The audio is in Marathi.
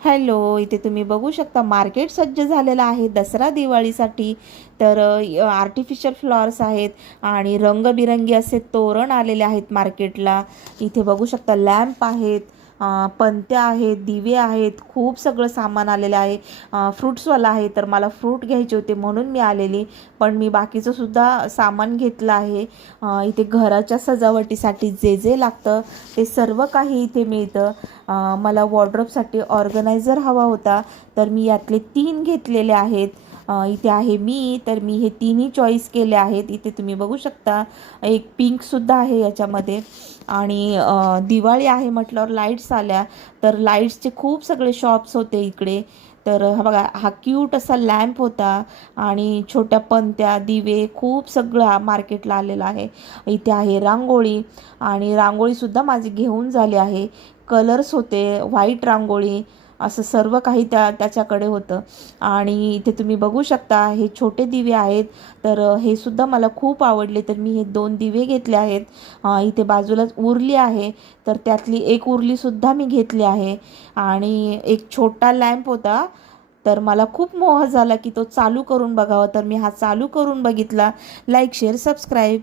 हॅलो इथे तुम्ही बघू शकता मार्केट सज्ज झालेलं आहे दसरा दिवाळीसाठी. तर आर्टिफिशियल फ्लॉवर्स आहेत आणि रंगबिरंगी असे तोरण आलेले आहेत मार्केटला. इथे बघू शकता लॅम्प आहेत. पणत्या आहेत दिवे आहेत खूप सगळं सामान आलेलं आहे. फ्रूट्सवाला आहे तर मला फ्रूट घ्यायचे होते म्हणून मी आलेली. पण मी बाकीचं सुद्धा सामान घेतलं आहे. इथे घराच्या सजावटीसाठी जे जे लागतं ते सर्व काही इथे मिळतं. मला वॉर्ड्रॉपसाठी ऑर्गनायझर हवा होता तर मी यातले तीन घेतलेले आहेत. इथे आहे मी तर मी हे तिन्ही चॉईस केले आहेत. इथे तुम्ही बघू शकता एक पिंकसुद्धा आहे याच्यामध्ये. आणि दिवाळी आहे म्हटल्यावर लाईट्स आल्या तर लाईट्सचे खूप सगळे शॉप्स होते इकडे. तर हा बघा हा क्यूट असा लॅम्प होता आणि छोट्या पणत्या दिवे खूप सगळं मार्केटला आलेला आहे. इथे आहे रांगोळी आणि रांगोळीसुद्धा माझी घेऊन झाली आहे. कलर्स होते व्हाईट रांगोळी असं सर्व काही त्या त्याच्याकडे होतं. आणि इथे तुम्ही बघू शकता हे छोटे दिवे आहेत. तर हे सुद्धा मला खूप आवडले. तर मी हे दोन दिवे घेतले आहेत. इथे बाजूलाच उरली आहे. तर त्यातली एक उरलीसुद्धा मी घेतली आहे. आणि एक छोटा लॅम्प होता. तर मला खूप मोह झाला की तो चालू करून बघावा. तर मी हा चालू करून बघितला. Like share subscribe.